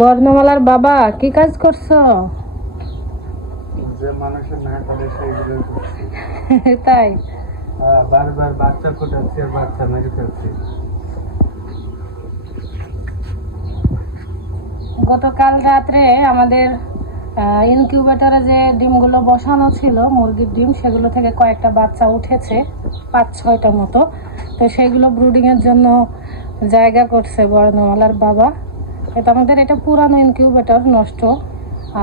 বর্ণমালার বাবা কি কাজ করছো? যে মানুষের না করে সেইগুলো করছি। তাই বারবার বাচ্চা ফোটাচ্ছি আর বাচ্চা মেরে ফেলছি। গতকাল রাত্রে আমাদের ইনকিউবেটরে যে ডিমগুলো বসানো ছিল মুরগির ডিম, সেগুলো থেকে কয়েকটা বাচ্চা উঠেছে, 5-6টা মতো। তো সেগুলো ব্রুডিংয়ের জন্য জায়গা করছে বর্ণমালার বাবা। এটা আমাদের এটা পুরানো ইনকিউবেটর, নষ্ট।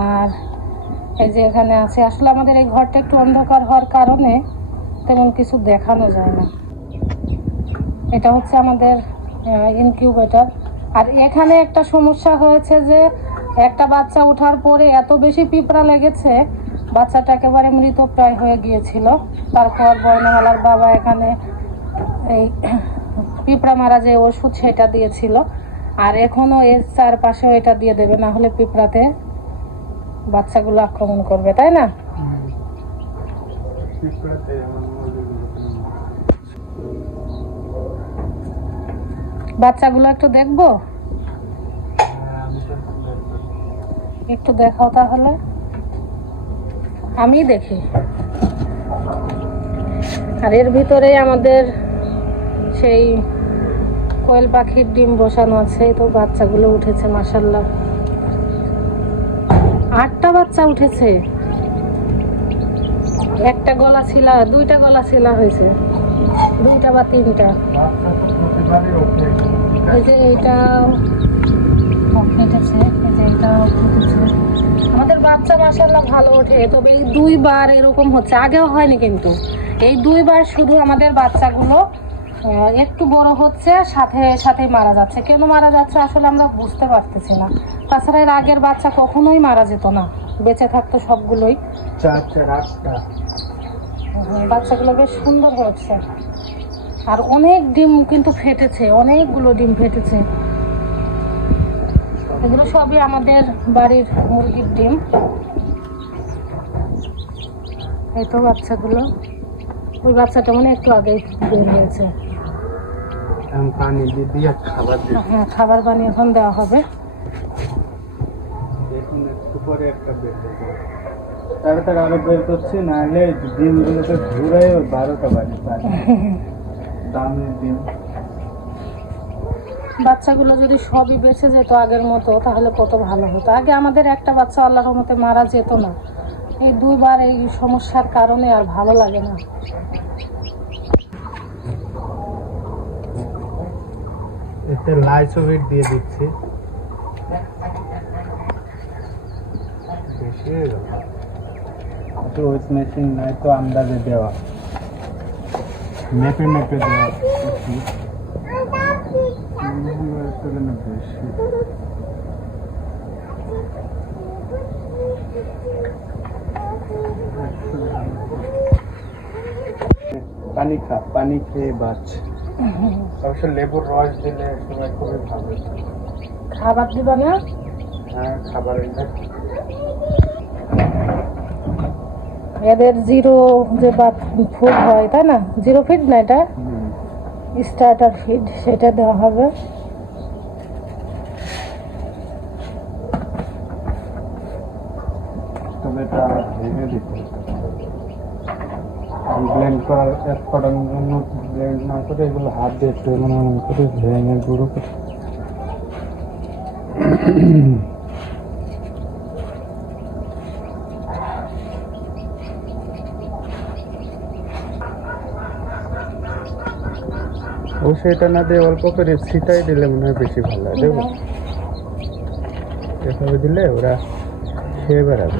আর এই যে এখানে আছে, আসলে আমাদের এই ঘরটা একটু অন্ধকার হওয়ার কারণে তেমন কিছু দেখানো যায় না। এটা হচ্ছে আমাদের ইনকিউবেটর। আর এখানে একটা সমস্যা হয়েছে যে একটা বাচ্চা ওঠার পরে এত বেশি পিঁপড়া লেগেছে, বাচ্চাটা একেবারে মৃতপ্রায় হয়ে গিয়েছিল। তারপর বর্ণমালার বাবা এখানে এই পিঁপড়া মারা যে ওষুধ সেটা দিয়েছিল, আর এখনও এর চারপাশেও এটা দিয়ে দেবে, না হলে পিঁপড়াতে বাচ্চাগুলো আক্রমণ করবে, তাই না? বাচ্চাগুলো একটু দেখবো, একটু দেখাও তাহলে, আমি দেখি। আর এর ভিতরেই আমাদের সেই কোয়েল পাখির ডিম বসানো আছে। তো বাচ্চাগুলো উঠেছে মাশাআল্লাহ, 8টা বাচ্চা উঠেছে। একটা গলা ছিলা, 2টা গলা ছিলা হয়েছে, 2টা বা 3টা। এই যে এইটা ফেটেছে, এই যে এটা ফুটেছে। আমাদের বাচ্চা মাশাআল্লাহ ভালো ওঠে, তবে এই 2বার এরকম হচ্ছে, আগেও হয়নি কিন্তু। এই 2বার শুধু আমাদের বাচ্চাগুলো একটু বড় হচ্ছে, সাথে সাথে মারা যাচ্ছে। কেন মারা যাচ্ছে আসলে আমরা বুঝতে পারতেছি না। তাছাড়া এর আগের বাচ্চা কখনোই মারা যেত না, বেঁচে থাকতো সবগুলোই। 4-8টা বাচ্চাগুলো বেশ সুন্দর হয়েছে। আর অনেক ডিম কিন্তু ফেটেছে, অনেকগুলো ডিম ফেটেছে। এগুলো সবই আমাদের বাড়ির মুরগির ডিম। এই তো বাচ্চাগুলো, ওই বাচ্চাটা মনে একটু আগেই বের হয়েছে। পানি দিয়ে খাবার দিই। হ্যাঁ, খাবার পানি এখন দেওয়া হবে। দেখুন একটু পরে একটা বের হবে, তাড়াতাড়ি আরো বের করছি, নাহলে ডিমগুলোতে ঘুরে 12টা বাজে। দামের ডিম। বাচ্চাগুলো যদি সবই বেঁচে যেত আগের মতো, তাহলে কত ভালো হতো। আগে আমাদের একটা বাচ্চা আল্লাহর রহমতে মারা যেত না। এই 2বার এই সমস্যার কারণে আর ভালো লাগে না। এতে লাইসোভিট দিয়ে দিচ্ছি। বেশি হয়ে গেল তো, ওই মেশিন নাই তো, আন্দাজে দেওয়া, মেপে মেপে দেওয়া। বেশি পানি খা, পানি খেয়ে বাঁচ। অবশ্য লেবুর রস দিলে সবাই খুবই ভালো। খাবার দিবা না? হ্যাঁ, খাবার এদের 0 যে ফুড হয়, তাই না? 0 ফিড না, এটা স্টার্টার ফিড, সেটা দেওয়া হবে। তবে এটা ভেঙে দিতে ব্লেন্ড করার জন্য, ব্লেন্ড না করে এগুলো হাত দিয়ে একটু এমন করে ভেঙে গুঁড়ো করে। অবশ্যই এটা না দিয়ে অল্প করে ছিটাই দিলে মনে হয় বেশি ভালো হয়। দেখো এভাবে দিলে ওরা খেয়ে বেড়াবে।